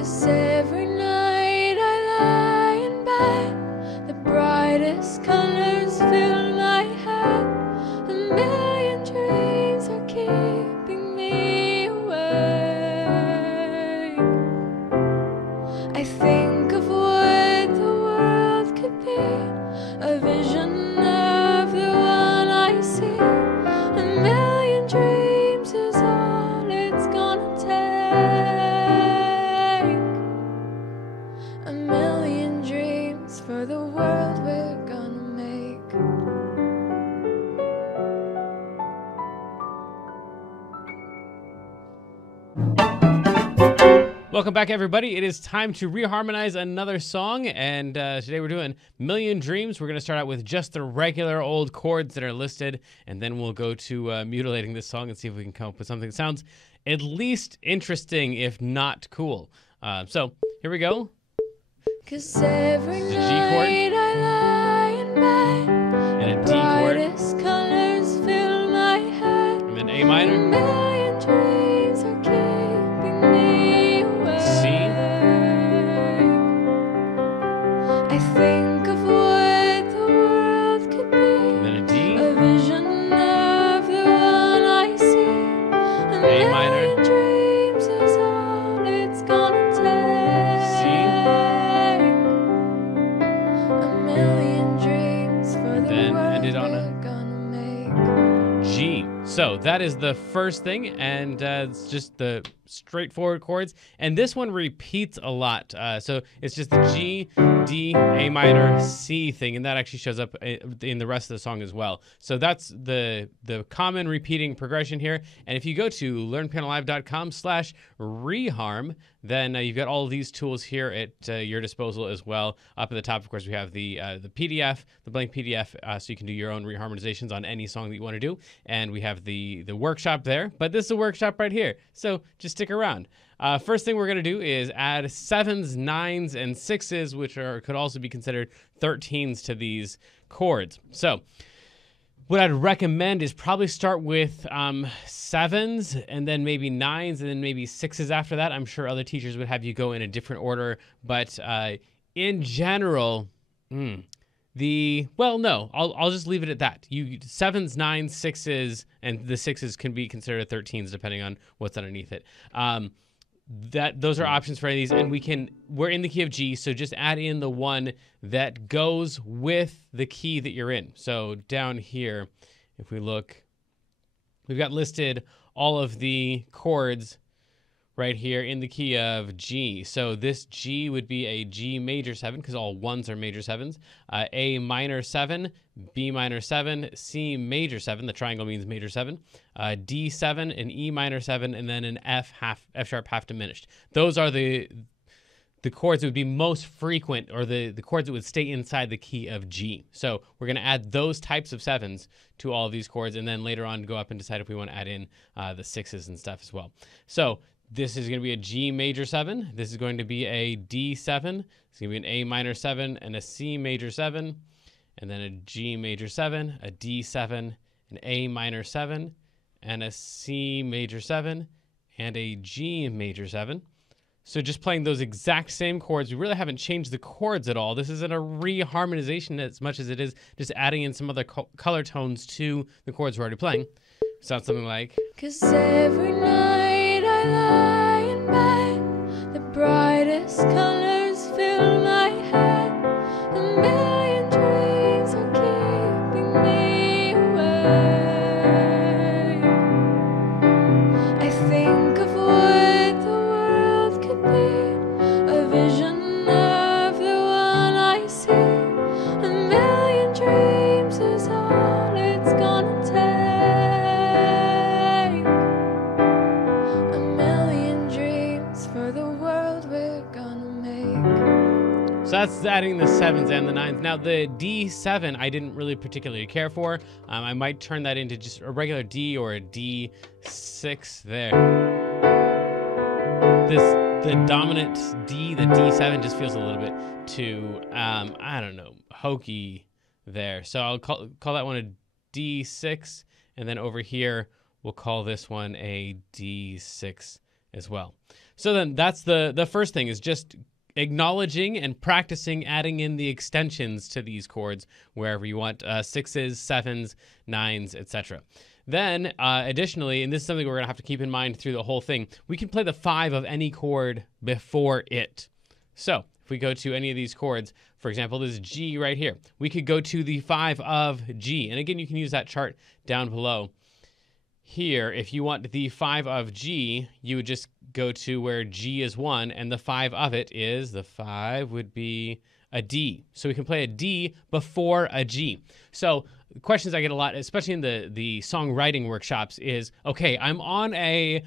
'Cause every night I lie in bed, the brightest colors fill my head. A million dreams are keeping me awake. I think of what the world could be, a vision of the one I see. A million dreams is all it's gonna take. A million dreams for the world we're gonna make. Welcome back, everybody. It is time to reharmonize another song, and today we're doing Million Dreams. We're going to start out with just the regular old chords that are listed, and then we'll go to mutilating this song and see if we can come up with something that sounds at least interesting, if not cool. So here we go. 'Cause every The G chord. night I lie in bed, And a the D chord, brightest colors fill my head. and then A A minor, million dreams are keeping me awake. C, I think of what the world could and be, then a D, a vision of the one I see. A minor. million dreams is all it's gonna take. C. A million dreams for And the then world ended on a we're gonna make. G. So that is the first thing, and it's just the straightforward chords. And this one repeats a lot. So it's just the G, D, A minor, C thing, and that actually shows up in the rest of the song as well. So that's the common repeating progression here. And if you go to learnpianolive.com/reharm, then you've got all of these tools here at your disposal as well. Up at the top, of course, we have the PDF, the blank PDF, so you can do your own reharmonizations on any song that you want to do. And we have the workshop there, but this is a workshop right here. So just stick around. First thing we're going to do is add 7s, 9s, and 6s, which could also be considered 13s to these chords. So what I'd recommend is probably start with 7s, and then maybe 9s, and then maybe 6s after that. I'm sure other teachers would have you go in a different order, but in general, I'll just leave it at that. 7s, 9s, 6s, and the 6s can be considered 13s depending on what's underneath it. Those are options for any of these, and we're in the key of G, so just add in the one that goes with the key that you're in. So down here, if we look, we've got listed all of the chords right here in the key of G. So this G would be a G major 7 because all 1s are major 7s, A minor 7, B minor 7, C major 7, the triangle means major 7, D 7, an E minor 7, and then an F sharp half diminished. Those are the chords that would be most frequent, or the chords that would stay inside the key of G. So we're going to add those types of 7s to all of these chords, and then later on go up and decide if we want to add in the 6s and stuff as well. So this is going to be a G major 7. This is going to be a D 7. It's going to be an A minor 7 and a C major 7, and then a G major 7, a D 7, an A minor 7, and a C major 7, and a G major 7. So just playing those exact same chords. We really haven't changed the chords at all. This isn't a reharmonization as much as it is just adding in some other color tones to the chords we're already playing. Sounds something like... 'Cause every night I lie in bed, the brightest colors fill my head. A million dreams are keeping me awake. I think of what the world could be, a vision of the one I see. A million dreams is all it's gonna take. A million dreams for the world we're gonna make. So that's adding the 7s and the 9s. Now the D7 I didn't really particularly care for. I might turn that into just a regular D or a D6 there. The dominant D, the D7 just feels a little bit too, I don't know, hokey there. So I'll call that one a D6, and then over here we'll call this one a D6 as well. So then that's the first thing, is just acknowledging and practicing adding in the extensions to these chords wherever you want, sixes, sevens, nines, etc. Then additionally, and this is something we're going to have to keep in mind through the whole thing, we can play the 5 of any chord before it. So if we go to any of these chords, for example, this G right here, we could go to the 5 of G. And again, you can use that chart down below. Here, if you want the 5 of G, you would just go to where G is 1, and the 5 of it is, the 5 would be a D. So we can play a D before a G. So questions I get a lot, especially in the songwriting workshops, is, okay, I'm on a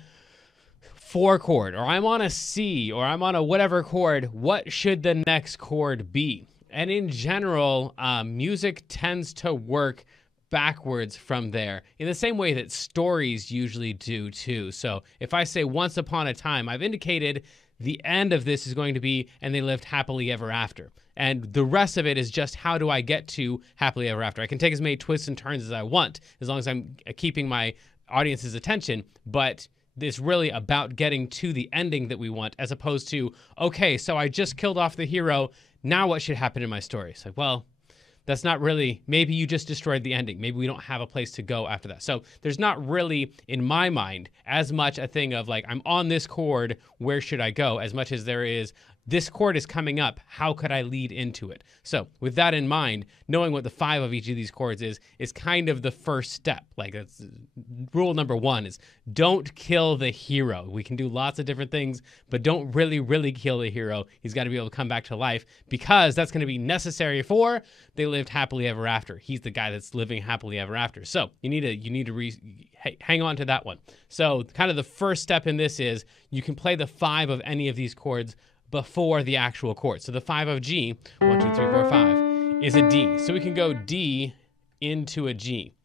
4 chord, or I'm on a C, or I'm on a whatever chord. What should the next chord be? And in general, music tends to work backwards from there in the same way that stories usually do too. So if I say once upon a time, I've indicated the end of this is going to be and they lived happily ever after. And the rest of it is just how do I get to happily ever after? I can take as many twists and turns as I want as long as I'm keeping my audience's attention, but it's really about getting to the ending that we want, as opposed to, okay, so I just killed off the hero, now what should happen in my story? It's like, well, that's not really, maybe you just destroyed the ending. Maybe we don't have a place to go after that. So there's not really, in my mind, as much a thing of like, I'm on this chord, where should I go? As much as there is, this chord is coming up, how could I lead into it? So with that in mind, knowing what the 5 of each of these chords is kind of the first step. Like that's rule number 1 is don't kill the hero. We can do lots of different things, but don't really kill the hero. He's got to be able to come back to life, because that's going to be necessary for they lived happily ever after. He's the guy that's living happily ever after. So you need to hang on to that one. So kind of the first step in this is you can play the 5 of any of these chords before the actual chord. So the 5 of G, 1, 2, 3, 4, 5, is a D. So we can go D into a G.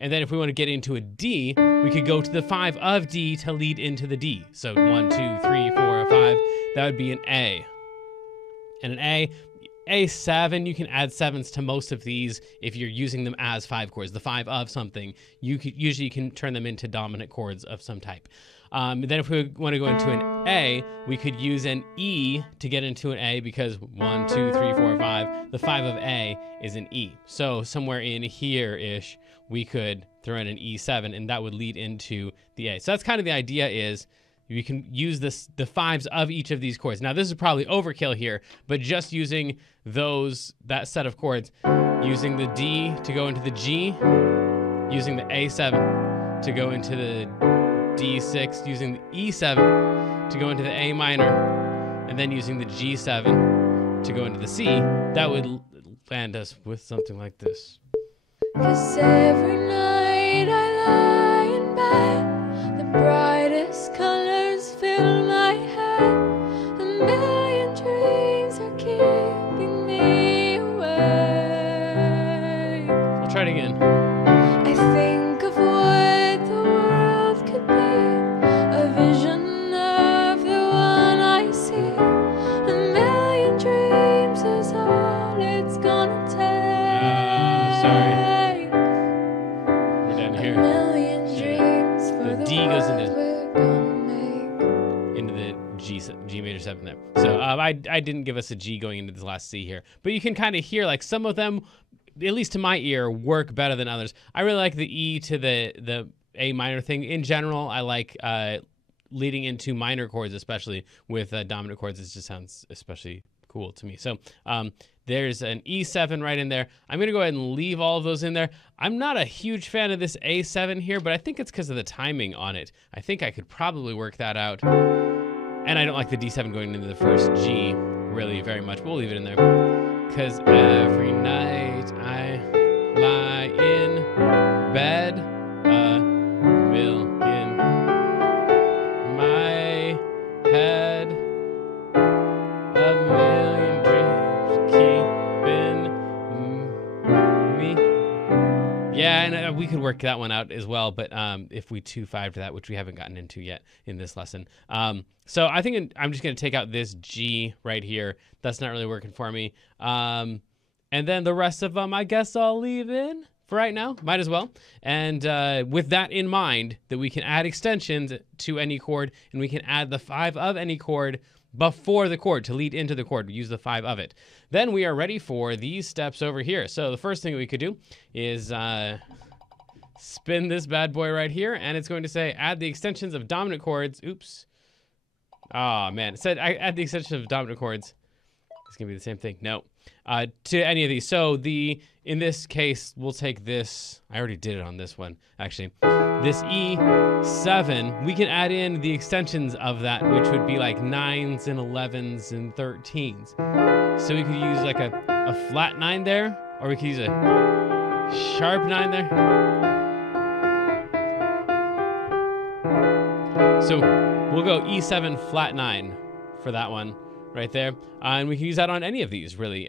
And then if we want to get into a D, we could go to the 5 of D to lead into the D. So 1, 2, 3, 4, 5, that would be an A. And an A7, you can add 7s to most of these if you're using them as 5 chords. The 5 of something, you can turn them into dominant chords of some type. Then if we want to go into an A, we could use an E to get into an A, because 1, 2, 3, 4, 5, the 5 of A is an E. So somewhere in here-ish, we could throw in an E7, and that would lead into the A. So that's kind of the idea, is you can use the 5s of each of these chords. Now, this is probably overkill here, but just using that set of chords, using the D to go into the G, using the A7 to go into the D6, using the E7 to go into the A minor, and then using the G7 to go into the C, that would land us with something like this. 'Cause every night I lie in bed, the brightest colors fill my head, a million dreams are keeping me awake. I'll try it again. I think of what the world could be, a vision of the one I see, a million dreams is all it's gonna take. Sorry. We're down A here. million dreams for The the D goes world we're gonna make. into the G major 7 there. So I didn't give us a G going into this last C here, but you can kind of hear like some of them, at least to my ear, work better than others. I really like the E to the A minor thing. In general, I like leading into minor chords, especially with dominant chords. It just sounds especially cool to me. So there's an E7 right in there. I'm going to go ahead and leave all of those in there. I'm not a huge fan of this A7 here, but I think it's because of the timing on it. I think I could probably work that out. And I don't like the D7 going into the first G really very much. We'll leave it in there. Because every night I lie in bed, a million my head, a million dreams keeping me. Yeah, and we could work that one out as well, but if we 2-5 to that, which we haven't gotten into yet in this lesson. So I think I'm just going to take out this G right here. That's not really working for me. And then the rest of them, I guess I'll leave in for right now. Might as well. And with that in mind, that we can add extensions to any chord, and we can add the 5 of any chord before the chord to lead into the chord. We use the 5 of it. Then we are ready for these steps over here. So the first thing we could do is spin this bad boy right here, and it's going to say add the extensions of dominant chords. Oops. Oh, man. It said add the extension of dominant chords. It's going to be the same thing. No. To any of these. So in this case, we'll take this. I already did it on this one, actually. This E7, we can add in the extensions of that, which would be like 9s and 11s and 13s. So we could use like a flat 9 there, or we could use a sharp 9 there. So we'll go E7 flat 9 for that one right there. And we can use that on any of these, really.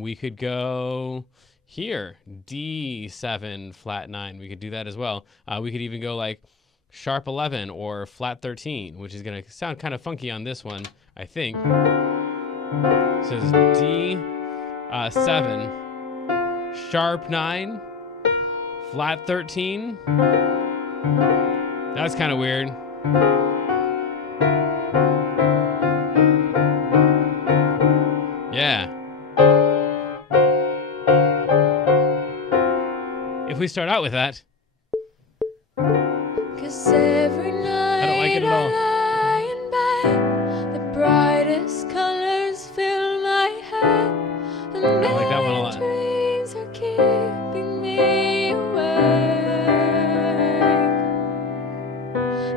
We could go here, D7 flat 9. We could do that as well. We could even go like sharp 11 or flat 13, which is going to sound kind of funky on this one, I think. So it's D7, sharp 9, flat 13. That's kind of weird. Yeah. If we start out with that, 'Cause every night I don't like it at all. lie in bed, the brightest colors fill my head. I like that one a lot. Dreams are keeping me awake.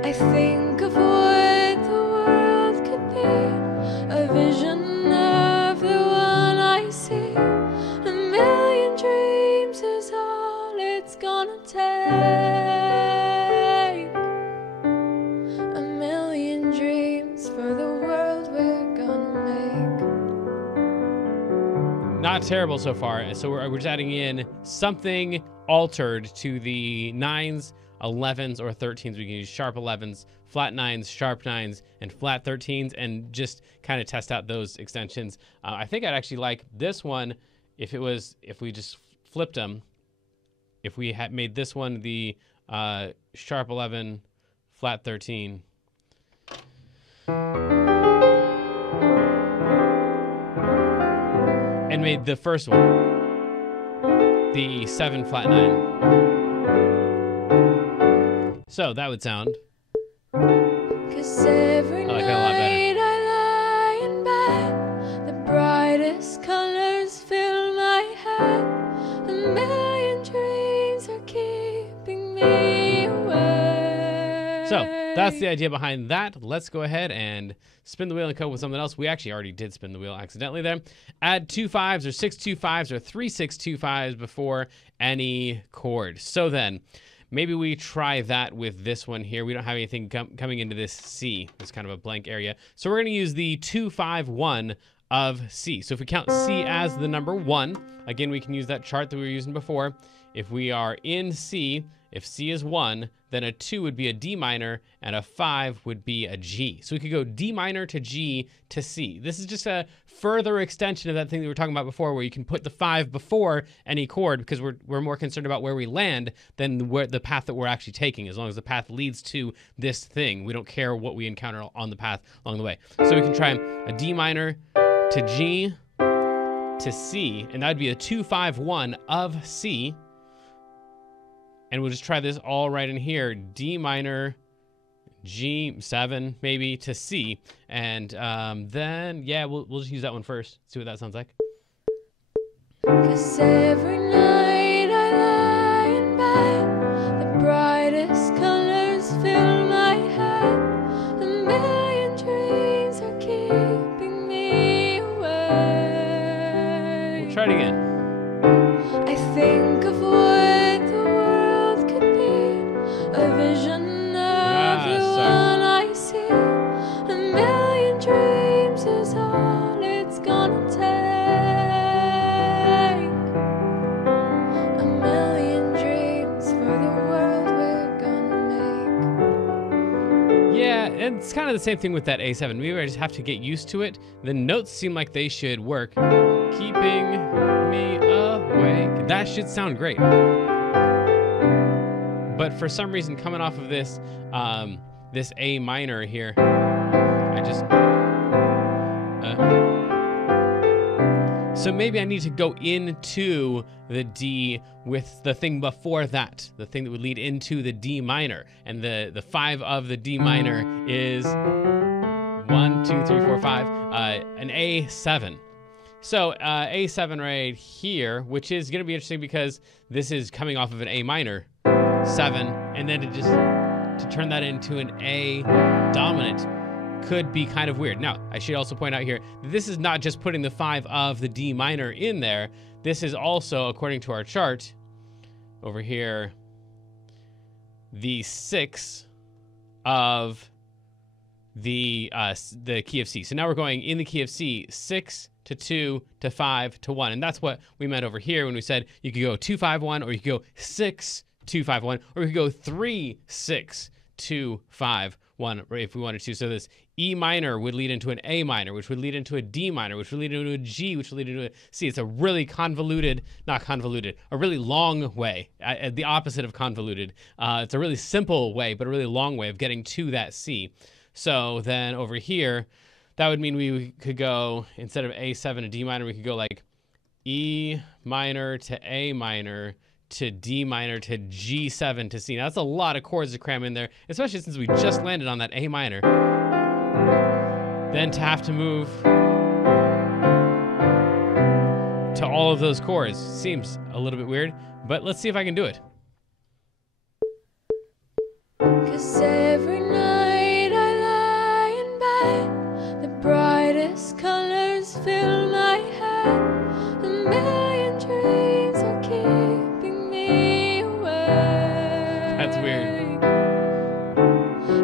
I think of what the world could be, a vision of the one I see. A million dreams is all it's gonna take. A million dreams for the world we're gonna make. Not terrible so far. So we're just adding in something altered to the 9s, 11s, or 13s. We can use sharp 11s, flat 9s, sharp 9s, and flat 13s, and just kind of test out those extensions. I think I'd actually like this one if we just flipped them. If we had made this one the sharp 11, flat 13. And made the first one the 7 flat 9. So that would sound. 'Cause every I like that a lot better. night I lie in bed, the brightest colors fill my head. A million dreams are keeping me awake. So that's the idea behind that. Let's go ahead and spin the wheel and come up with something else. We actually already did spin the wheel accidentally there. Add 2 5s or 6 2 5s or 3 6 2 5s before any chord. So then, maybe we try that with this one here. We don't have anything coming into this C. It's kind of a blank area. So we're going to use the 2 5 1 of C. So if we count C as the number 1, again, we can use that chart that we were using before. If we are in C, if C is 1, then a 2 would be a D minor, and a 5 would be a G. So we could go D minor to G to C. This is just a further extension of that thing that we were talking about before, where you can put the 5 before any chord, because we're more concerned about where we land than where the path that we're actually taking. As long as the path leads to this thing, we don't care what we encounter on the path along the way. So we can try a D minor to G to C, and that would be a 2 5 1 of C. And we'll just try this all right in here. D minor, G7 maybe to C. And then, yeah, we'll just use that one first. See what that sounds like. 'Cause every night I lie in bed, the brightest colors fill my head. A million dreams are keeping me awake. We'll try it again. I think of what the world could be, a vision of the one I see. A million dreams is all it's gonna take. A million dreams for the world we're gonna make. Yeah, and it's kind of the same thing with that A7. We just have to get used to it. The notes seem like they should work. keeping me awake. That should sound great. But for some reason, coming off of this, this A minor here, I just... so maybe I need to go into the D with the thing before that, the thing that would lead into the D minor. And the 5 of the D minor is 1, 2, 3, 4, 5, an A7. So A7 right here, which is going to be interesting because this is coming off of an A minor 7, and then to turn that into an A dominant could be kind of weird. Now, I should also point out here, this is not just putting the 5 of the D minor in there. This is also, according to our chart over here, the 6 of the key of C. So now we're going in the key of C, 6 to 2 to 5 to 1. And that's what we meant over here when we said you could go 2, 5, 1, or you could go 6, 2, 5, 1, or you could go 3, 6, 2, 5, 1, if we wanted to. So this E minor would lead into an A minor, which would lead into a D minor, which would lead into a G, which would lead into a C. It's a really convoluted, not convoluted, a really long way, the opposite of convoluted. It's a really simple way, but a really long way of getting to that C. So then over here, that would mean we could go, instead of A7 to D minor, we could go like E minor to A minor to D minor to G7 to C. Now, that's a lot of chords to cram in there, especially since we just landed on that A minor. Then to have to move to all of those chords seems a little bit weird, but let's see if I can do it. 'Cause every night I lie in bed, the brightest colors fill my head, a million dreams are keeping me awake. That's weird.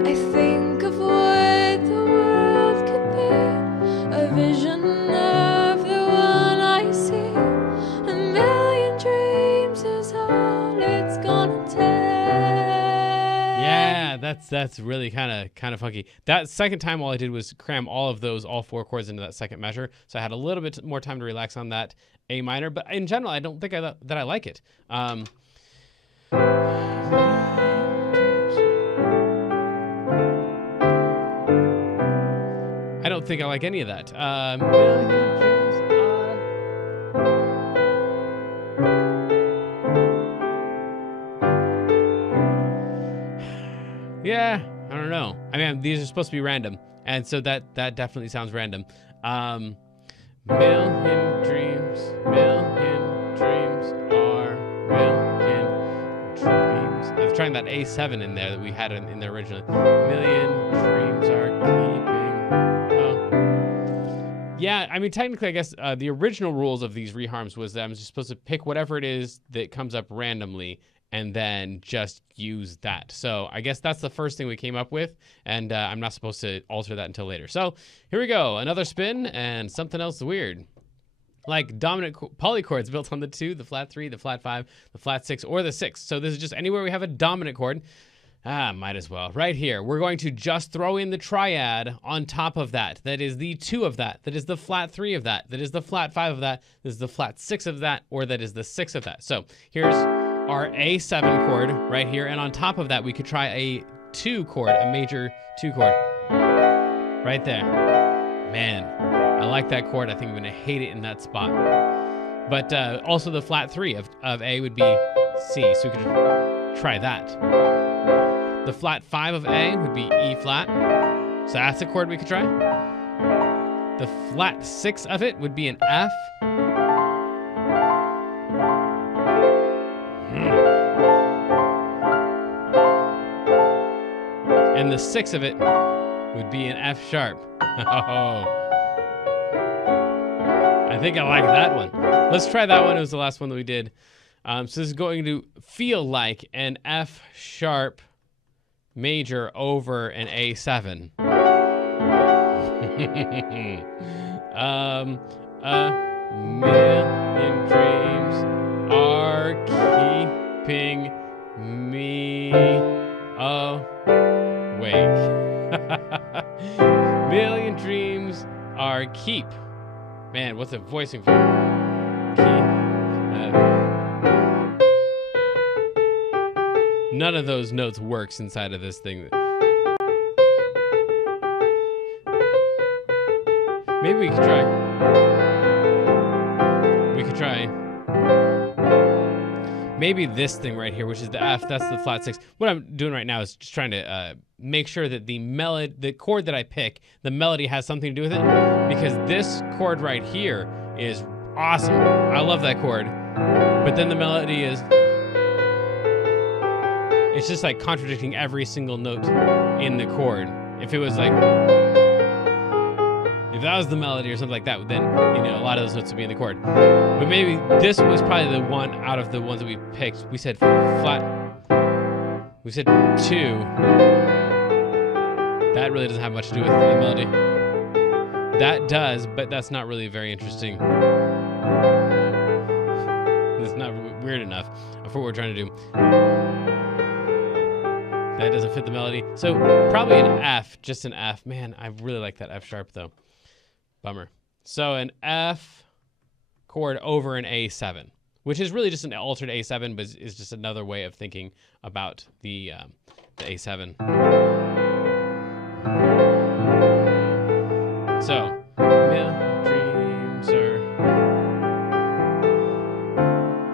I think of what the world could be, a vision of the one I see, a million dreams is all it's gonna take. Yeah, that's really kind of funky. That second time, all I did was cram all 4 chords into that second measure, so I had a little bit more time to relax on that A minor. But in general, I don't think that I like it. I don't think I like any of that. Yeah, I don't know. I mean, these are supposed to be random, and so that definitely sounds random. Million dreams are million dreams. I was trying that A7 in there that we had in there originally. Million dreams are keeping. Oh. Yeah, I mean, technically, I guess the original rules of these reharms was that I'm just supposed to pick whatever it is that comes up randomly and then just use that. So I guess that's the first thing we came up with, and I'm not supposed to alter that until later. So here we go, another spin and something else weird. Like dominant polychords built on the 2, the flat 3, the flat 5, the flat 6, or the 6. So this is just anywhere we have a dominant chord. Might as well. Right here, we're going to just throw in the triad on top of that. That is the 2 of that. That is the flat 3 of that. That is the flat 5 of that. That is the flat 6 of that, or that is the 6 of that. So here's our A7 chord right here, and on top of that we could try a 2 chord, a major 2 chord right there. Man, I like that chord. I think I'm gonna hate it in that spot. But also the flat 3 of A would be C, so we could try that. The flat 5 of A would be E flat, so that's a chord we could try. The flat 6 of it would be an F. And the 6 of it would be an F sharp. Oh, I think I like that one. Let's try that one. It was the last one that we did. So this is going to feel like an F sharp major over an A7. A million dreams are keeping me awake. Million dreams are keep Man, what's the voicing for key? None of those notes works inside of this thing. Maybe we could try. Maybe this thing right here, which is the F, that's the flat 6. What I'm doing right now is just trying to make sure that the chord that I pick, the melody has something to do with it, because this chord right here is awesome. I love that chord. But then the melody is, it's just like contradicting every single note in the chord. If it was like, if that was the melody or something like that, then, you know, a lot of those notes would be in the chord. But maybe this was probably the one out of the ones that we picked. We said flat. We said 2. That really doesn't have much to do with the melody. That does, but that's not really very interesting. It's not weird enough for what we're trying to do. That doesn't fit the melody. So probably an F, just an F. Man, I really like that F sharp though. Bummer. So an F chord over an A7, which is really just an altered A7, but is just another way of thinking about the A7. So, dreams are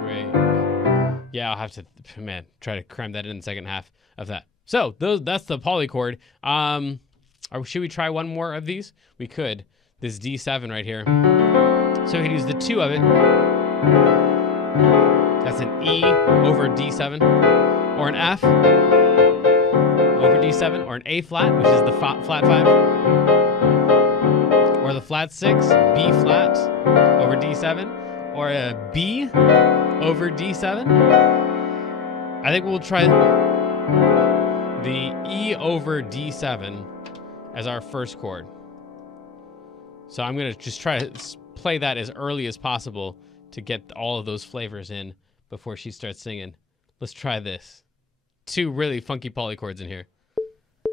great. Yeah, I'll have to, man, try to cram that in the second half of that. So that's the polychord. Should we try one more of these? We could. This D7 right here. So we could use the 2 of it. That's an E over D7, or an F over D7, or an A flat, which is the flat 5, or the flat 6, B flat over D7, or a B over D7. I think we'll try the E over D7 as our first chord. So I'm going to just try to play that as early as possible to get all of those flavors in before she starts singing. Let's try this. 2 really funky polychords in here.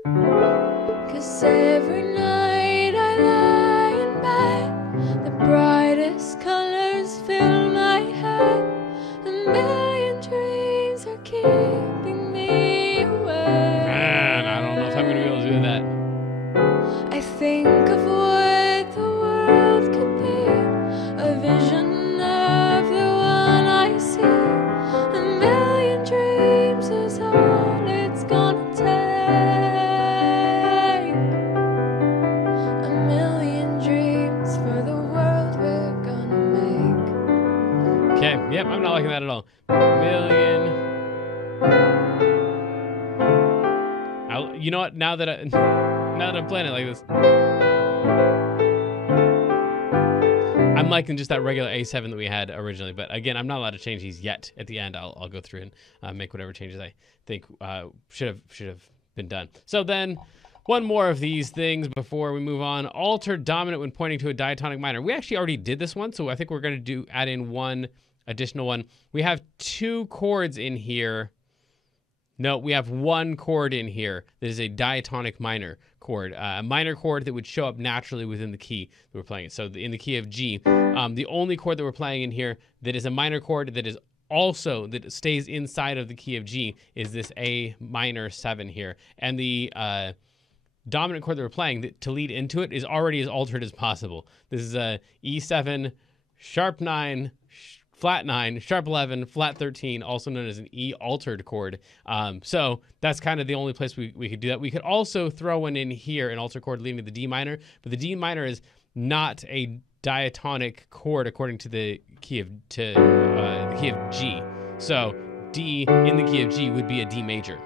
'Cause every night I lie in bed, the brightest colors fill my head, a million dreams are keeping me awake. Man, I don't know if I'm going to be able to do that. I think of what the world could be, a vision of the one I see. A million dreams is all it's gonna take. A million dreams for the world we're gonna make. Okay, yep, I'm not liking that at all. Million. You know what? Now that I'm playing it like this, I'm liking just that regular A7 that we had originally. But again, I'm not allowed to change these yet. At the end, I'll go through and make whatever changes I think should have been done. So then, one more of these things before we move on. Altered dominant when pointing to a diatonic minor. We actually already did this one, so I think we're going to add in one additional one. We have 2 chords in here. No, we have 1 chord in here that is a diatonic minor chord, a minor chord that would show up naturally within the key that we're playing. So in the key of G, the only chord that we're playing in here that is a minor chord that is also, that stays inside of the key of G is this A minor 7 here. And the dominant chord that we're playing to lead into it is already as altered as possible. This is a E7, sharp 9, flat 9, sharp 11, flat 13, also known as an E altered chord. So that's kind of the only place we could do that. We could also throw one in here, an altered chord leading to the D minor, but the D minor is not a diatonic chord according to the key of the key of G. So D in the key of G would be a D major.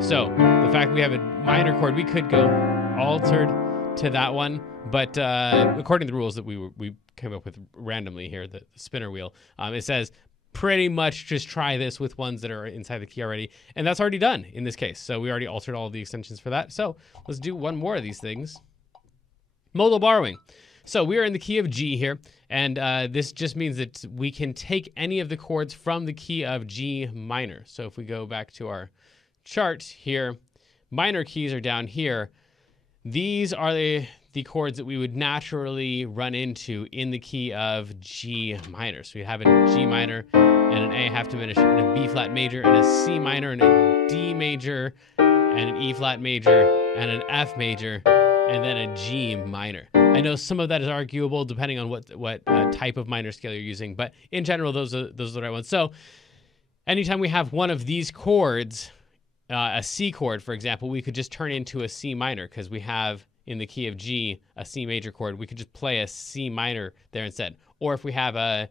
So the fact we have a minor chord, we could go altered to that one, but according to the rules that we came up with randomly here, the spinner wheel, it says pretty much just try this with ones that are inside the key already, and that's already done in this case. So we already altered all of the extensions for that. So let's do one more of these things. Modal borrowing. So we are in the key of G here, and this just means that we can take any of the chords from the key of G minor. So if we go back to our chart here, minor keys are down here. These are the the chords that we would naturally run into in the key of G minor. So we have a G minor and an A half diminished and a B flat major and a C minor and a D major and an E flat major and an F major and then a G minor. I know some of that is arguable depending on what type of minor scale you're using, but in general, those are the right ones. So anytime we have one of these chords, a C chord, for example, we could just turn into a C minor because we have in the key of G a C major chord. We could just play a C minor there instead. Or if we have an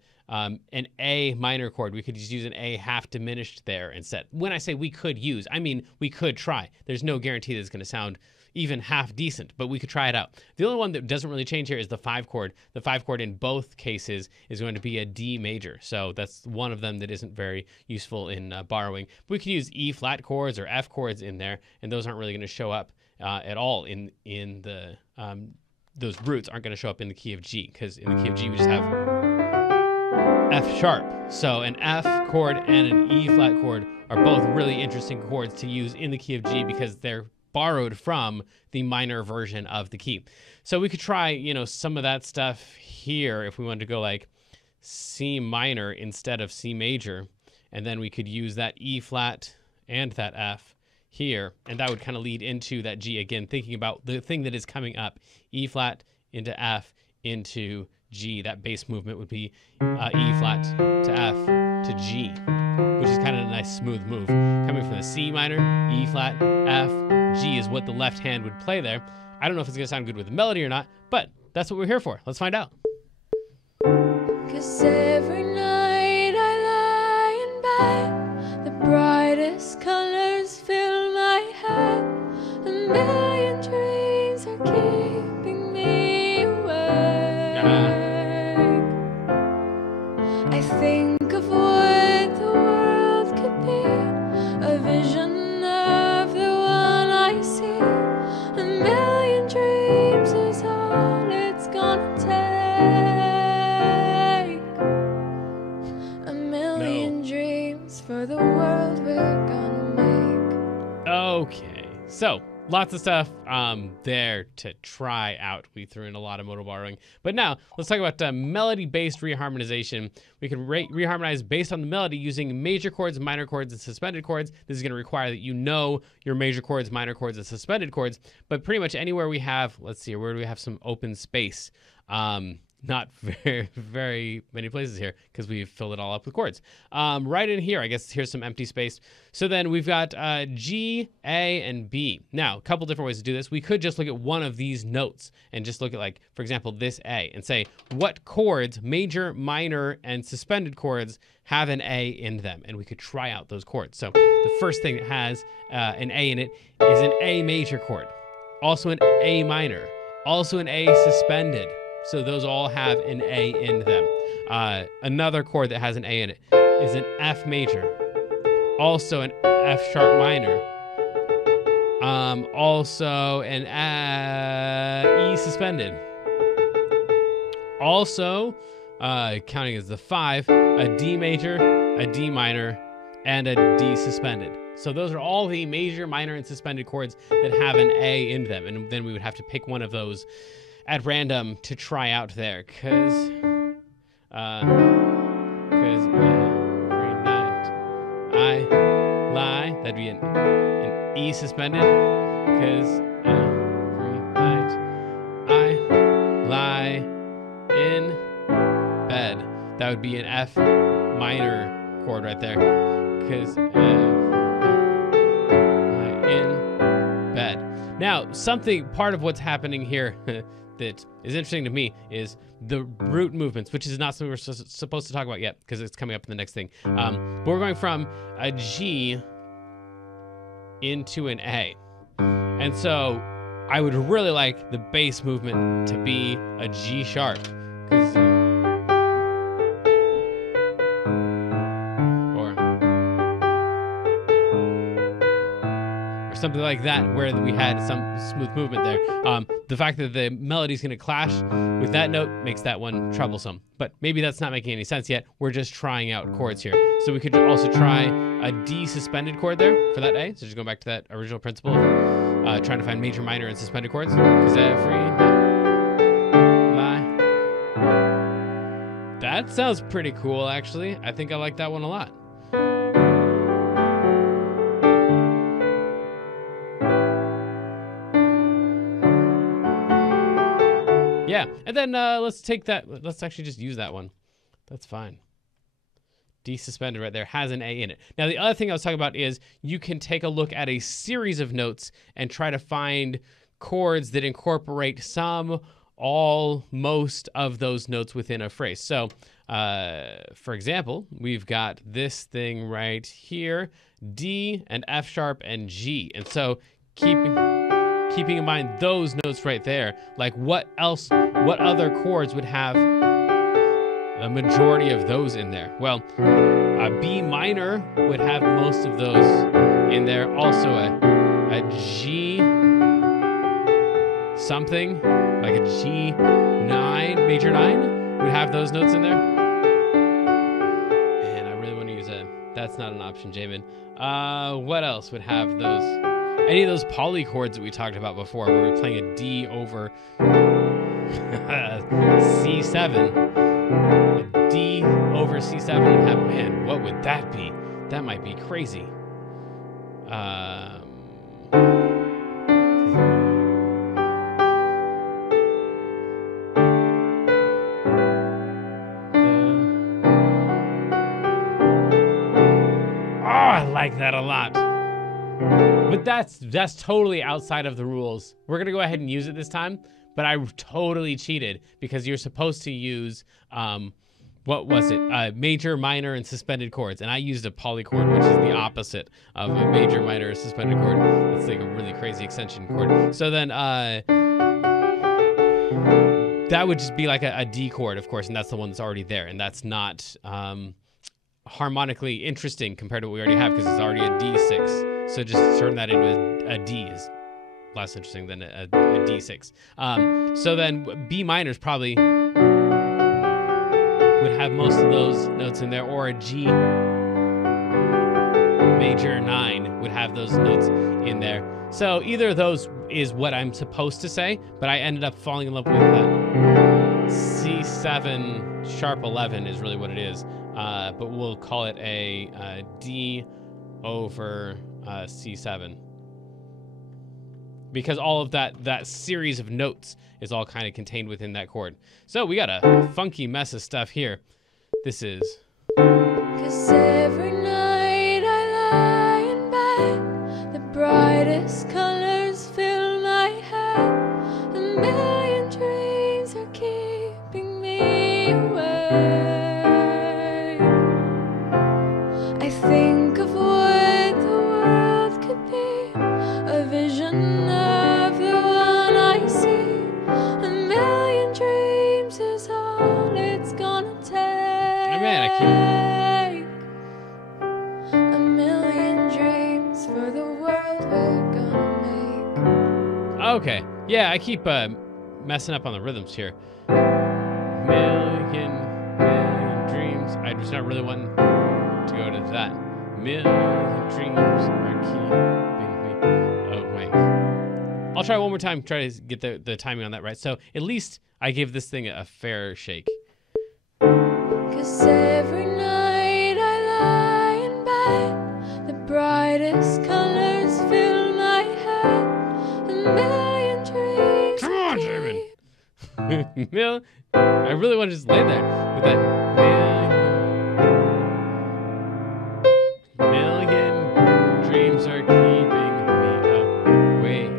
A minor chord, we could just use an A half diminished there instead. When I say we could use, I mean we could try. There's no guarantee that it's going to sound even half decent, but we could try it out. The only one that doesn't really change here is the 5 chord. The 5 chord in both cases is going to be a D major. So that's one of them that isn't very useful in borrowing. We could use E flat chords or F chords in there, and those aren't really going to show up at all in the, those roots aren't going to show up in the key of G, because in the key of G we just have F sharp. So an F chord and an E flat chord are both really interesting chords to use in the key of G because they're borrowed from the minor version of the key. So we could try, some of that stuff here if we wanted to go like C minor instead of C major, and then we could use that E flat and that F here, and that would kind of lead into that G again, thinking about the thing that is coming up, E flat into F into G. That bass movement would be E flat to F to G, which is kind of a nice smooth move. Coming from the C minor, E flat, F, G is what the left hand would play there. I don't know if it's going to sound good with the melody or not, but that's what we're here for. Let's find out. 'Cause every night I lie in bed, the brightest colors fill my head. A million dreams are keeping me awake. I think of what the world could be, a vision of the one I see. A million dreams is all it's gonna take. A million dreams for the world we're gonna make. Okay, so lots of stuff there to try out. We threw in a lot of modal borrowing. But now, let's talk about melody-based reharmonization. We can reharmonize based on the melody using major chords, minor chords, and suspended chords. This is going to require that you know your major chords, minor chords, and suspended chords. But pretty much anywhere we have, let's see, where do we have some open space? Not very, very many places here because we've filled it all up with chords. Right in here, I guess here's some empty space. So then we've got G, A, and B. Now, a couple different ways to do this. We could just look at one of these notes and just look at, like, for example, this A and say, what chords, major, minor, and suspended chords have an A in them? And we could try out those chords. So the first thing that has an A in it is an A major chord, also an A minor, also an A suspended. So those all have an A in them. Another chord that has an A in it is an F major, also an F sharp minor, also an E suspended, also counting as the 5, a D major, a D minor, and a D suspended. So those are all the major, minor, and suspended chords that have an A in them, and then we would have to pick one of those at random to try out there, cause every night I lie. That'd be an E suspended, cause every night I lie in bed. That would be an F minor chord right there, cause in bed. Now, part of what's happening here that is interesting to me is the root movements, which is not something we're supposed to talk about yet because it's coming up in the next thing. But we're going from a G into an A. And so I would really like the bass movement to be a G sharp. Something like that, where we had some smooth movement there. The fact that the melody's going to clash with that note makes that one troublesome. But maybe that's not making any sense yet. We're just trying out chords here. So we could also try a D suspended chord there for that A. So just going back to that original principle of trying to find major, minor, and suspended chords. Because every night That sounds pretty cool, actually. I think I like that one a lot. Yeah, and then let's take that. Let's actually just use that one. That's fine. D suspended right there has an A in it. Now, the other thing I was talking about is you can take a look at a series of notes and try to find chords that incorporate some, all, most of those notes within a phrase. So, for example, we've got this thing right here, D and F sharp and G. And so keeping in mind those notes right there, like what other chords would have a majority of those in there? Well, a B minor would have most of those in there. Also a G something, like a G9, major 9, would have those notes in there. And I really want to use that's not an option, Jamin. What else would have those? Any of those polychords that we talked about before, where we're playing a D over C7. A D over C7 would have, man, what would that be? That might be crazy. I like that a lot. But that's totally outside of the rules. We're gonna go ahead and use it this time, but I totally cheated because you're supposed to use what was it? Major, minor, and suspended chords, and I used a polychord, which is the opposite of a major, minor, or suspended chord. It's like a really crazy extension chord. So then that would just be like a D chord, of course, and that's the one that's already there, and that's not harmonically interesting compared to what we already have because it's already a D6. So just turn that into a D is less interesting than a D6. So then B minor is probably would have most of those notes in there, or a G major 9 would have those notes in there. So either of those is what I'm supposed to say, but I ended up falling in love with that C7 sharp 11 is really what it is. But we'll call it a D over C7. Because all of that series of notes is all kind of contained within that chord. So we got a funky mess of stuff here. This is... 'Cause every night I lie in bed, the brightest colors fill my head, a million dreams are keeping me awake. I think of what the world could be, a vision of the one I see, a million dreams is all it's gonna take. Oh man, A million dreams for the world we're gonna make. Okay. Yeah, I keep messing up on the rhythms here. Million dreams. I was not really wanting to go to that. Million dreams are keeping me awake. I'll try one more time, try to get the timing on that right. So at least I give this thing a fair shake. 'Cause every night I lie in bed, the brightest colors fill my head, a million dreams. Come on, Jamin. I really want to just lay there with that million dreams are keeping me awake.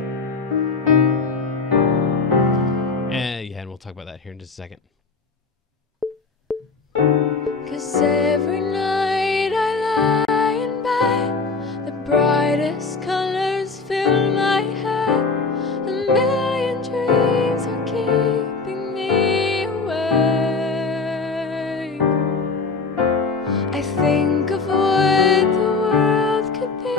And we'll talk about that here in just a second. 'Cause every night I lie in bed, the brightest colors fill my head, a million dreams are keeping me awake. I think of what the world could be,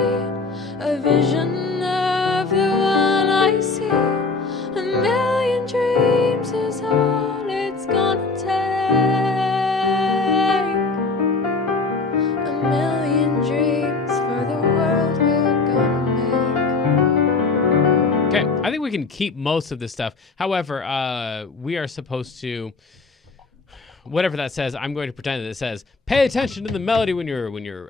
a vision of the one I see, a million dreams is all it's gonna take. A million dreams for the world we're gonna make. Okay, I think we can keep most of this stuff. However, we are supposed to... whatever that says, I'm going to pretend that it says, pay attention to the melody when you're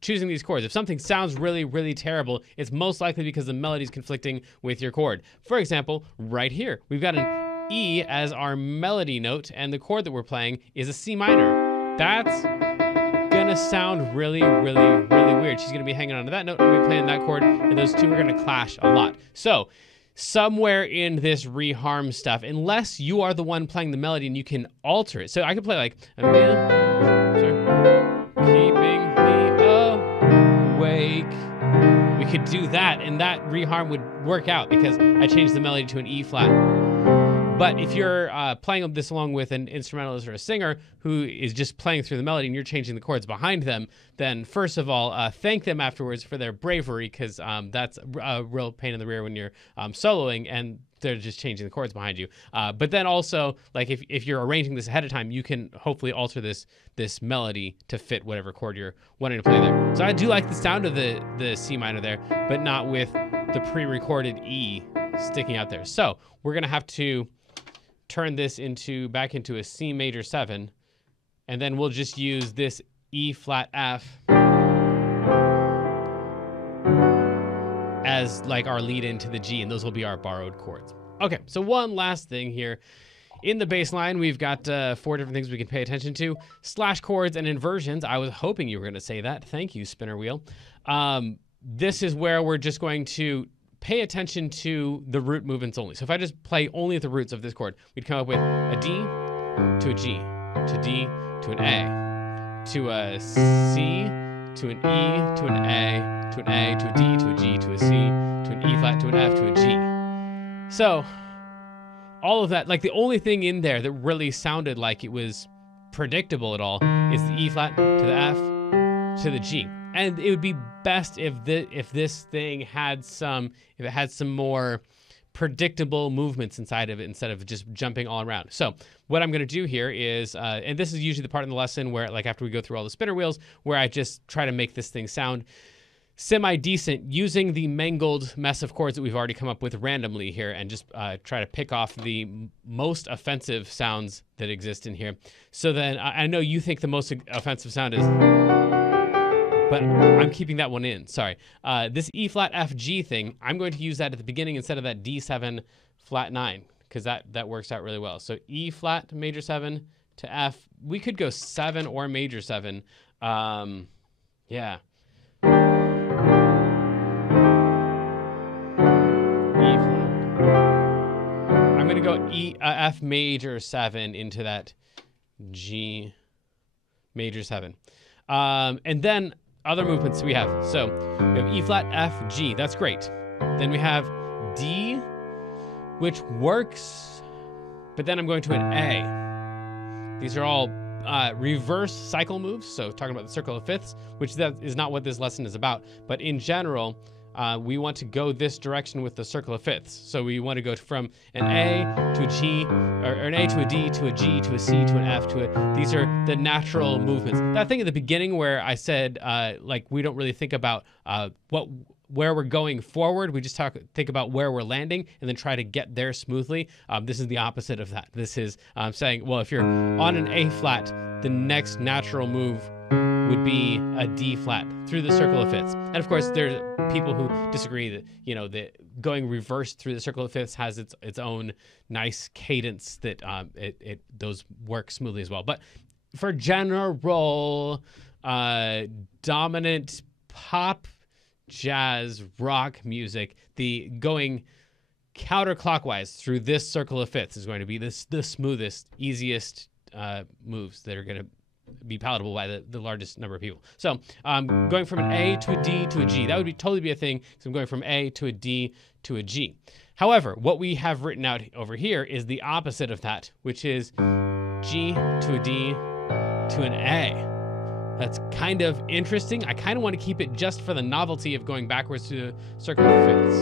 choosing these chords. If something sounds really, really terrible, it's most likely because the melody is conflicting with your chord. For example, right here, we've got an E as our melody note, and the chord that we're playing is a C minor. That's gonna sound really, really, really weird. She's gonna be hanging on to that note, and we're playing that chord, and those two are gonna clash a lot. So somewhere in this reharm stuff, unless you are the one playing the melody and you can alter it. So I could play like, keeping me awake. We could do that, and that reharm would work out because I changed the melody to an E flat. But if you're playing this along with an instrumentalist or a singer who is just playing through the melody and you're changing the chords behind them, then first of all, thank them afterwards for their bravery, because that's a real pain in the rear when you're soloing and they're just changing the chords behind you. But then also, like if you're arranging this ahead of time, you can hopefully alter this melody to fit whatever chord you're wanting to play there. So I do like the sound of the C minor there, but not with the pre-recorded E sticking out there. So we're gonna have to turn this back into a C major 7, and then we'll just use this E flat F as like our lead into the G, and those will be our borrowed chords. Okay, so one last thing here. In the bass line, we've got 4 different things we can pay attention to: slash chords and inversions. I was hoping you were going to say that. Thank you, spinner wheel. This is where we're just going to pay attention to the root movements only. So if I just play only the roots of this chord, we'd come up with a D to a G, to D to an A, to a C, to an E, to an A, to an A, to a D, to a G, to a C, to an E flat, to an F, to a G. So all of that, like the only thing in there that really sounded like it was predictable at all is the E flat to the F to the G. And it would be best if this thing had some more predictable movements inside of it instead of just jumping all around. So what I'm going to do here is, and this is usually the part in the lesson where, like after we go through all the spinner wheels, where I just try to make this thing sound semi-decent using the mangled mess of chords that we've already come up with randomly here, and just try to pick off the most offensive sounds that exist in here. So then I know you think the most offensive sound is, but I'm keeping that one in, sorry. This E flat F G thing, I'm going to use that at the beginning instead of that D7 flat 9, because that works out really well. So E flat major 7 to F. We could go 7 or major 7. Yeah. E flat. I'm going to go F major 7 into that G major 7. And then other movements we have. So we have E flat, F, G. That's great. Then we have D, which works, but then I'm going to an A. These are all reverse cycle moves. So talking about the circle of fifths, which that is not what this lesson is about. But in general, we want to go this direction with the circle of fifths. So we want to go from an A to a G, or an A to a D to a G to a C to an F to a. These are the natural movements. That thing at the beginning where I said like we don't really think about where we're going forward. We just think about where we're landing and then try to get there smoothly. This is the opposite of that. This is saying, well, if you're on an A flat, the next natural move would be a D flat through the circle of fifths. And of course, there's people who disagree that, you know, that going reversed through the circle of fifths has its own nice cadence that those work smoothly as well. But for general dominant pop, jazz, rock music, the going counterclockwise through this circle of fifths is going to be the smoothest, easiest moves that are going to be palatable by the largest number of people. So going from an A to a D to a G, that would totally be a thing. So I'm going from A to a D to a G. However, what we have written out over here is the opposite of that, which is G to a D to an A. That's kind of interesting. I kind of want to keep it just for the novelty of going backwards to the circle of fifths.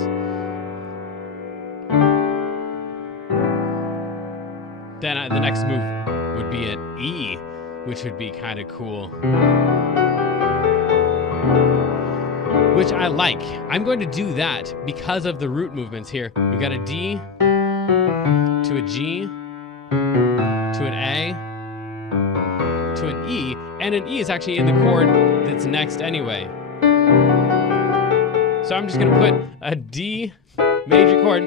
Then the next move would be an E, which would be kind of cool. Which I like. I'm going to do that because of the root movements here. We've got a D to a G to an A to an E, and an E is actually in the chord that's next anyway. So I'm just gonna put a D major chord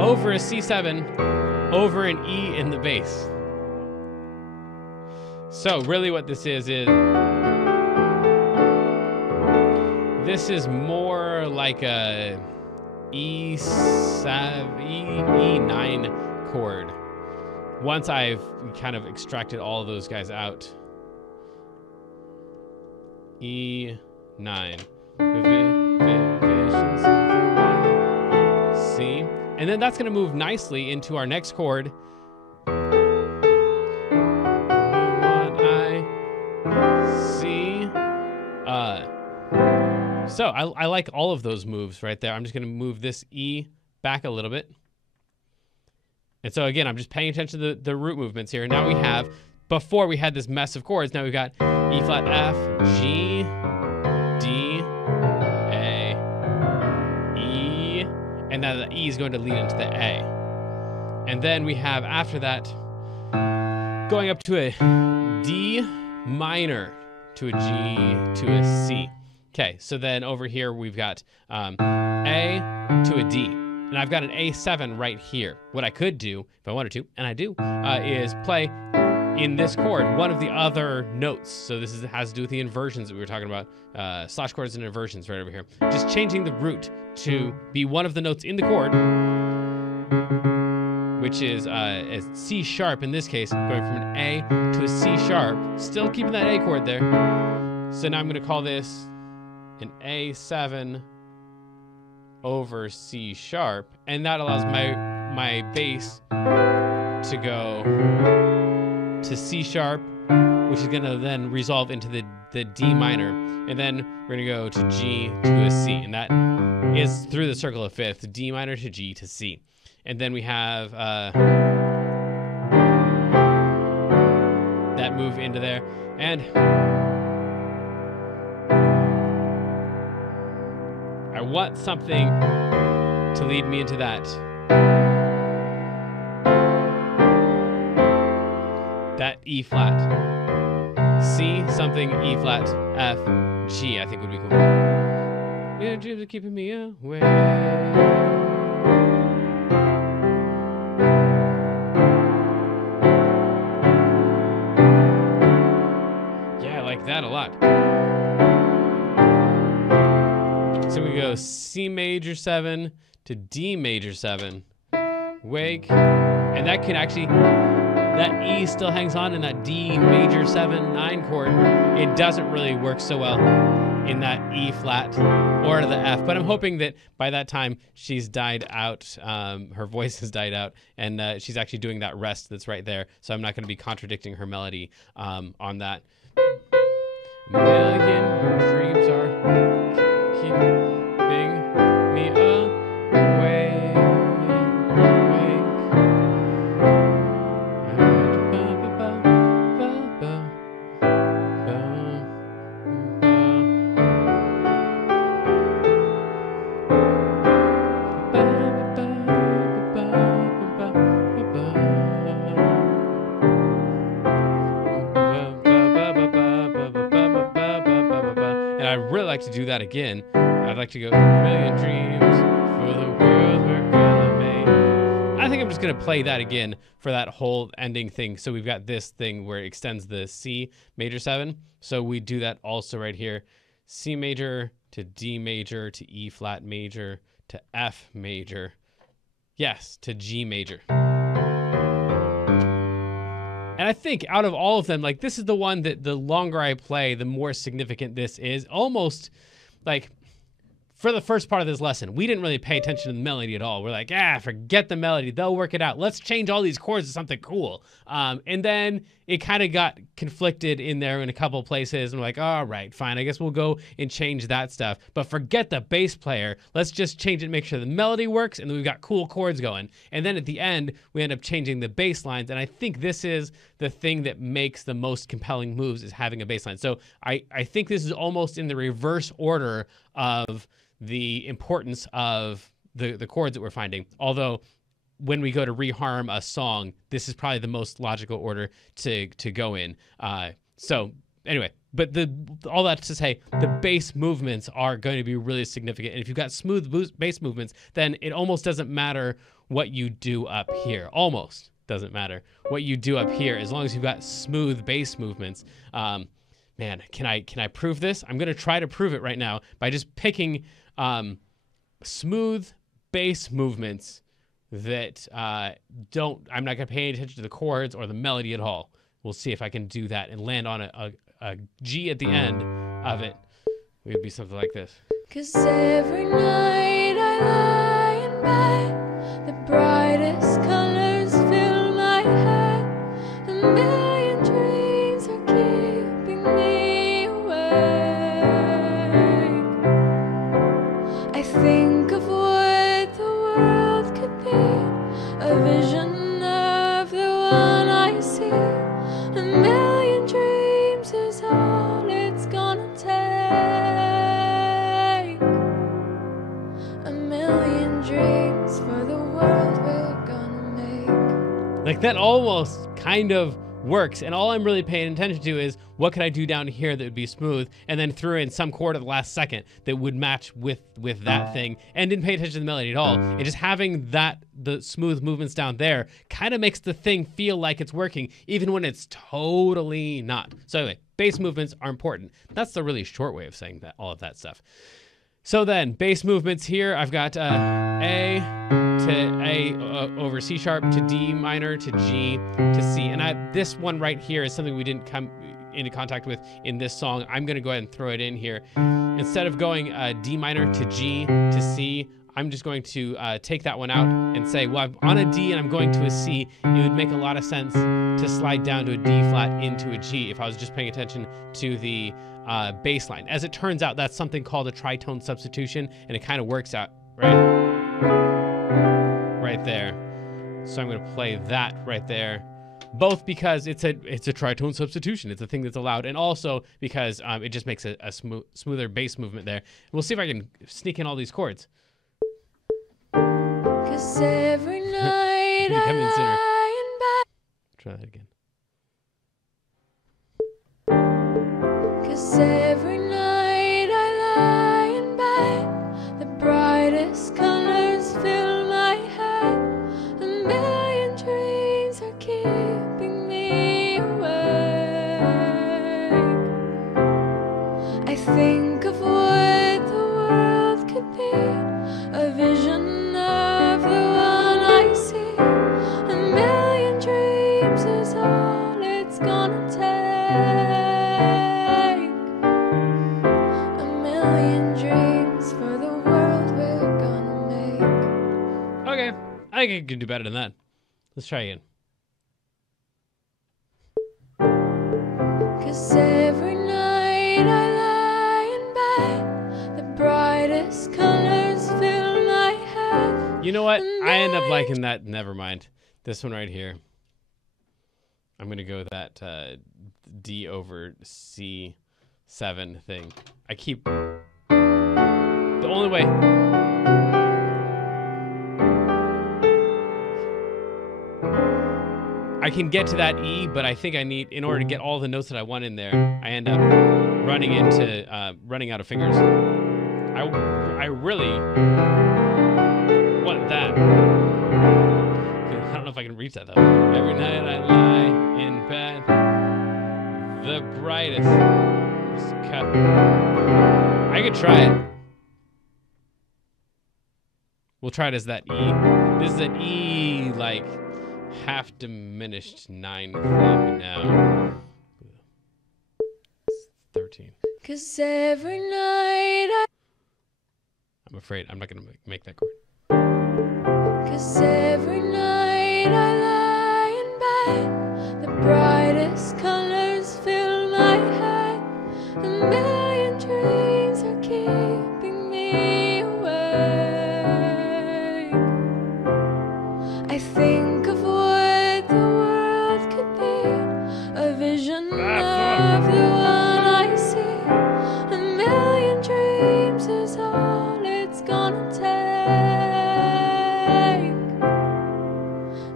over a C7 over an E in the bass. So really what this is this is more like a E9 chord. Once I've kind of extracted all of those guys out. E9. C. And then that's going to move nicely into our next chord. C. So I like all of those moves right there. I'm just going to move this E back a little bit. And so again, I'm just paying attention to the root movements here. Now we have, before we had this mess of chords, now we've got E flat, F, G, D, A, E, and now the E is going to lead into the A. And then we have, after that, going up to a D minor, to a G, to a C. Okay, so then over here we've got A to a D. And I've got an A7 right here. What I could do, if I wanted to, and I do, is play in this chord one of the other notes. So this has to do with the inversions that we were talking about, slash chords and inversions right over here. Just changing the root to be one of the notes in the chord, which is a C sharp in this case, going from an A to a C sharp, still keeping that A chord there. So now I'm going to call this an A7 over C sharp, and that allows my bass to go to C sharp, which is going to then resolve into the D minor, and then we're going to go to G to a C, and that is through the circle of fifth, D minor to G to C. And then we have that move into there, and I want something to lead me into that. That E flat. C, something, E flat, F, G, I think would be cool. Your dreams are keeping me away. Yeah, I like that a lot. So we go C major 7 to D major 7. Wake. And that can actually, that E still hangs on in that D major 7, 9 chord. It doesn't really work so well in that E flat or the F. But I'm hoping that by that time she's died out, her voice has died out, and she's actually doing that rest that's right there. So I'm not going to be contradicting her melody on that. Million dreams are keeping me awake. To do that again, I'd like to go million dreams for the world we're gonna make. I think I'm just gonna play that again for that whole ending thing. So we've got this thing where it extends the C major 7. So we do that also right here. C major to D major to E flat major to F major. Yes, to G major. And I think out of all of them, like, this is the one that the longer I play, the more significant this is. Almost like, for the first part of this lesson, we didn't really pay attention to the melody at all. We're like, forget the melody. They'll work it out. Let's change all these chords to something cool. And then it kind of got conflicted in there in a couple places. And we're like, all right, fine. I guess we'll go and change that stuff. But forget the bass player. Let's just change it and make sure the melody works. And then we've got cool chords going. And then at the end, we end up changing the bass lines. And I think this is the thing that makes the most compelling moves, is having a bass line. So I think this is almost in the reverse order of the importance of the chords that we're finding. Although when we go to reharm a song, this is probably the most logical order to go in. So anyway, but all that to say, the bass movements are going to be really significant. And if you've got smooth bass movements, then it almost doesn't matter what you do up here. Almost doesn't matter what you do up here as long as you've got smooth bass movements. Man, can I prove this? I'm gonna try to prove it right now by just picking smooth bass movements that I'm not gonna pay any attention to the chords or the melody at all. We'll see if I can do that and land on a G at the end of it. It would be something like this. 'Cause every night I lie in bed, the brightest colors fill my head, a million dreams are keeping me awake. I think of what the world could be, a vision of the one I see, a million dreams is all it's gonna take, a million dreams for the world we're gonna make. Like that almost kind of works, and all I'm really paying attention to is what could I do down here that would be smooth, and then threw in some chord at the last second that would match with that thing, and didn't pay attention to the melody at all. And just having the smooth movements down there kind of makes the thing feel like it's working, even when it's totally not. So anyway, bass movements are important. That's the really short way of saying that, all of that stuff. So then, bass movements here, I've got A to A over C sharp to D minor to G to C. And this one right here is something we didn't come into contact with in this song. I'm going to go ahead and throw it in here. Instead of going D minor to G to C, I'm just going to take that one out and say, well, I'm on a D and I'm going to a C. It would make a lot of sense to slide down to a D flat into a G if I was just paying attention to the bass line. As it turns out, that's something called a tritone substitution, and it kind of works out right there. So I'm going to play that right there, both because it's a tritone substitution. It's a thing that's allowed, and also because it just makes a smoother bass movement there. We'll see if I can sneak in all these chords. 'Cause every night I lie in bed. Try that again. 'Cause every night I lie in bed, the brightest colors fill my head, a million dreams are keeping me awake. I think of what the world could be, a vision of the one I see, a million dreams is all it's gonna take. I think I can do better than that. Let's try again. 'Cause every night I lie in bed, the brightest colors fill my head. You know what? I end up liking that. Never mind. This one right here. I'm going to go with that D over C7 thing. I keep... The only way... I can get to that E, but I think I need, in order to get all the notes that I want in there, I end up running out of fingers. I really want that. I don't know if I can reach that though. Every night I lie in bed, the brightest. I could try it. We'll try it as that E. This is an E, like, half diminished 9 thing now. 13. 'Cause every night I'm afraid I'm not going to make that chord. 'Cause every night I lie in bed, the brightest colors fill my head, a million dreams are keeping me awake. I think of what the world could be, a vision of the one I see, a million dreams is all it's gonna take,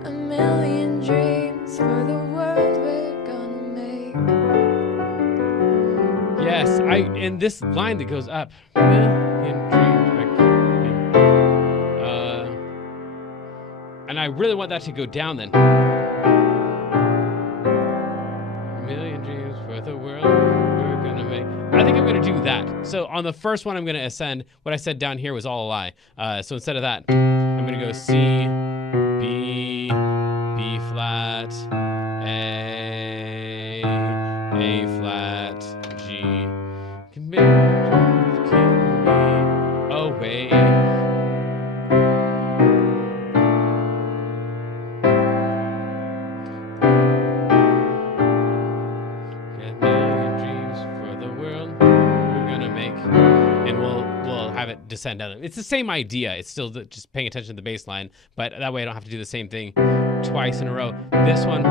a million dreams for the world we're gonna and this line that goes up. Million dreams, and I really want that to go down then. Million dreams for the world we're gonna make. I think I'm gonna do that. So on the first one, I'm gonna ascend. What I said down here was all a lie. So instead of that, I'm gonna go C, B, B flat, A flat, G. Can be away. Got million dreams for the world we're gonna make, and we'll have it descend down. It's the same idea. It's still just paying attention to the bass line, but that way I don't have to do the same thing twice in a row. This one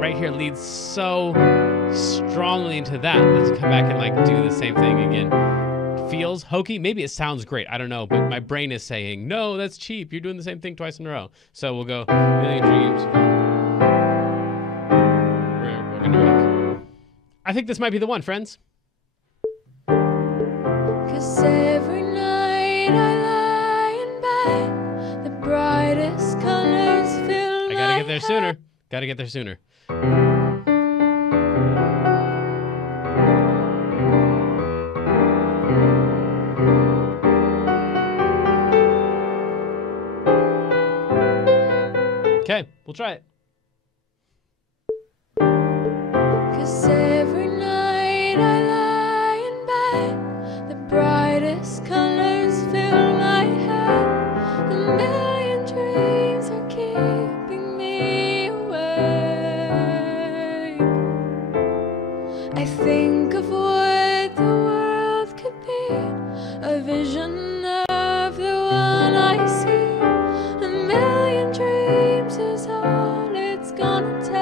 right here leads so strongly into that. Let's come back and like do the same thing again. Feels hokey. Maybe it sounds great. I don't know, but my brain is saying, no, that's cheap. You're doing the same thing twice in a row. So we'll go million dreams. We're gonna make. I think this might be the one, friends. 'Cause every night I lie in bed, the brightest colors fill I gotta get there sooner. Gotta get there sooner. Okay, we'll try it. 'Cause every night I lie in bed, the brightest colors fill my head. A million dreams are keeping me awake. I think of what the world could be, a vision of the one I see. A million dreams is all it's gonna take.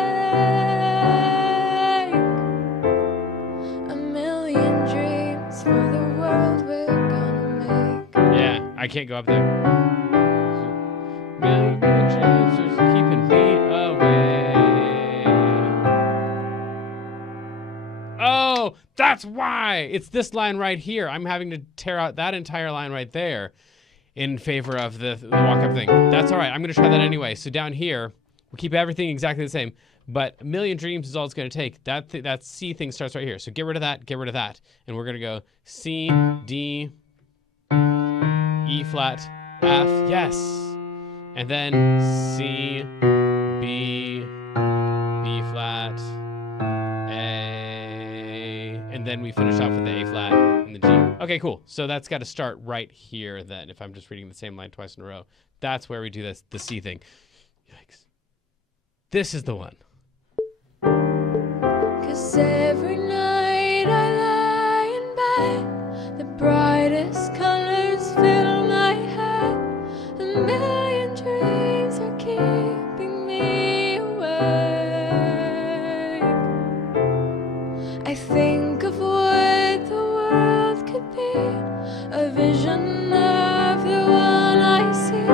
A million dreams for the world we're gonna make. Yeah, I can't go up there. Million dreams are keeping me away. Oh, that's why. It's this line right here. I'm having to tear out that entire line right there in favor of the walk-up thing. That's all right. I'm going to try that anyway. So down here, we'll keep everything exactly the same, but a million dreams is all it's going to take. That C thing starts right here. So get rid of that, and we're going to go C, D, E flat, F, yes. And then C, B, B flat, A, and then we finish off with the A flat and the G. Okay, cool. So that's got to start right here then, if I'm just reading the same line twice in a row. That's where we do this, the C thing. Yikes. This is the one. 'Cause every night I lie in bed, the brightest colors fill my head. A million dreams are keeping me awake. I think of what the world could be, a vision of the one I see.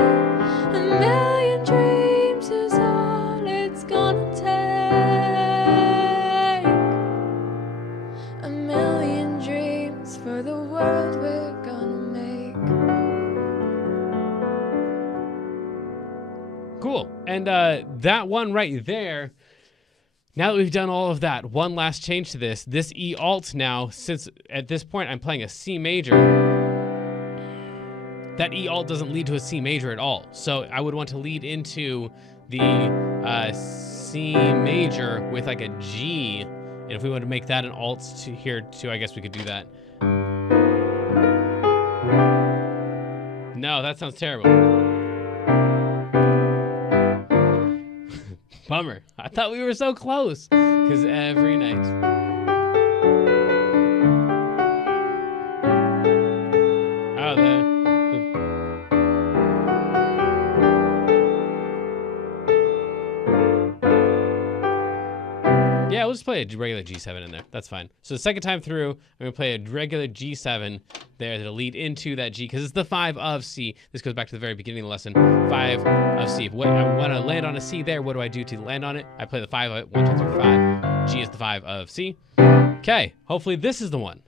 A million dreams is all it's gonna take. A million dreams for the world we're gonna make. Cool. And that one right there, now that we've done all of that, one last change to this. This E alt now, since at this point I'm playing a C major, that E alt doesn't lead to a C major at all. So I would want to lead into the C major with like a G. And if we want to make that an alt to here too, I guess we could do that. No, that sounds terrible. Bummer. I thought we were so close. Because every night. Oh, yeah, we'll just play a regular G7 in there. That's fine. So the second time through, I'm going to play a regular G7 there that'll lead into that G, because it's the 5 of C. This goes back to the very beginning of the lesson. 5 of C. If I want to land on a C there, what do I do to land on it? I play the 5 of it. 1, 2, 3, 5. G is the 5 of C. Okay, hopefully this is the one.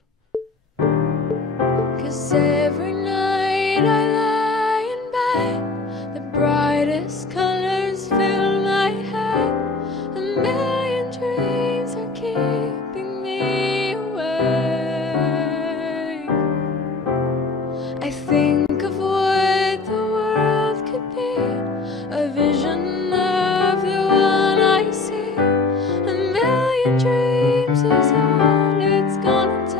'Cause every night I lie in bed, the brightest colors fill my head. A million dreams are keeping me awake. I think of what the world could be, a vision of the one I see. A million dreams is all it's gonna take.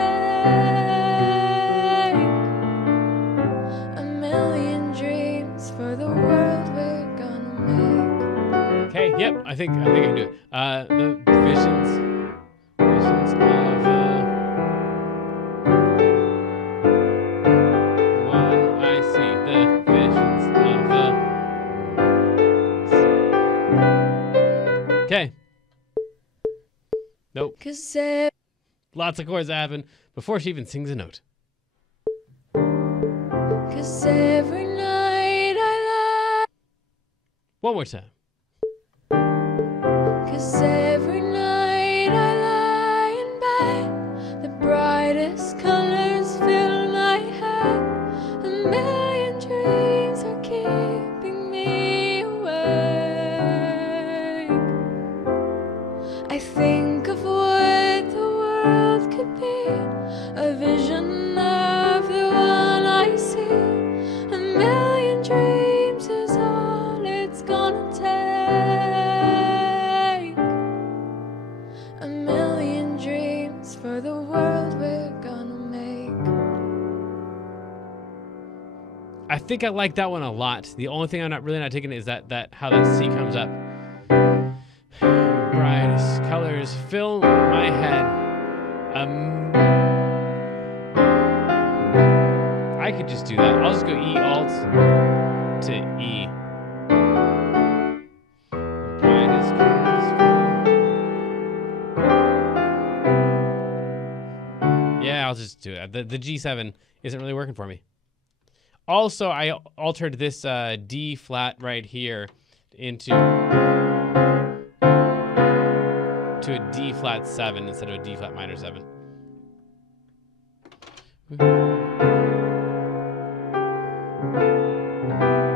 A million dreams for the world we're gonna make. Okay, yep, I think I can do it. The visions of one I see. The visions of the. Okay. Nope. 'Cause Lots of chords that happen before she even sings a note. every night I One more time. lie. 'Cause every night I lie in bed, the brightest colors fill my head. A million dreams are keeping me awake. I think of what the world could be, a vision of the one I see. A million dreams is all it's gonna take. A million dreams for the world we're gonna make. I think I like that one a lot. The only thing I'm not taking is that how that C comes up. Brightest colors fill my head. I could just do that. I'll just go E alt to E. Brightest colors fill. Yeah, I'll just do it. The G7 isn't really working for me. Also, I altered this D flat right here into to a D flat 7 instead of a D flat minor 7.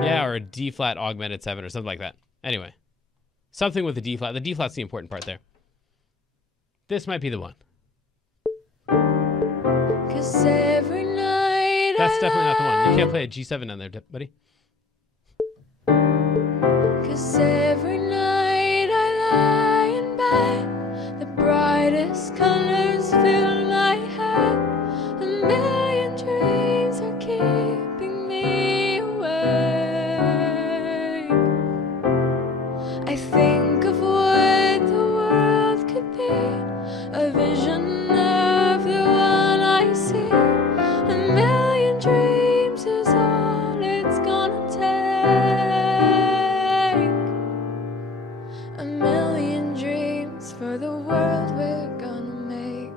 Yeah, or a D flat augmented 7 or something like that. Anyway, something with the D flat. The D flat's the important part there. This might be the one. 'Cause every night That's definitely not the one. You can't play a G7 on there, buddy. 'Cause every night I lie in bed, the brightest colors fill my head. A million dreams are keeping me awake. I think of what the world could be, a vision of the one I see. A million dreams is all it's gonna take. A million dreams for the world we're gonna make.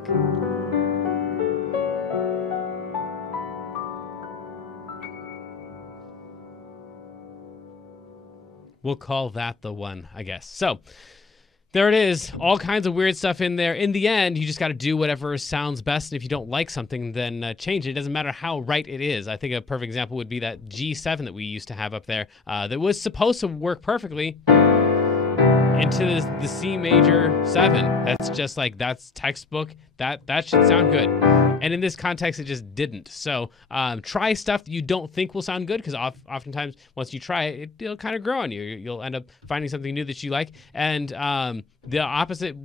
We'll call that the one, I guess. So there it is. All kinds of weird stuff in there. In the end, you just got to do whatever sounds best. And if you don't like something, then change it. It doesn't matter how right it is. I think a perfect example would be that G7 that we used to have up there that was supposed to work perfectly into the C major 7. That's just like, that's textbook. That should sound good. And in this context, it just didn't. So try stuff that you don't think will sound good, because oftentimes once you try it, it'll kind of grow on you. You'll end up finding something new that you like. And the opposite,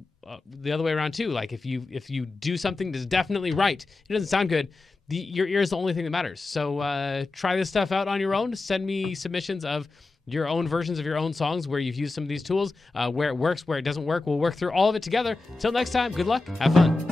the other way around too. Like if you do something that's definitely right, it doesn't sound good, your ear is the only thing that matters. So try this stuff out on your own. Send me submissions of your own versions of your own songs where you've used some of these tools, where it works, where it doesn't work. We'll work through all of it together. Till next time, good luck. Have fun.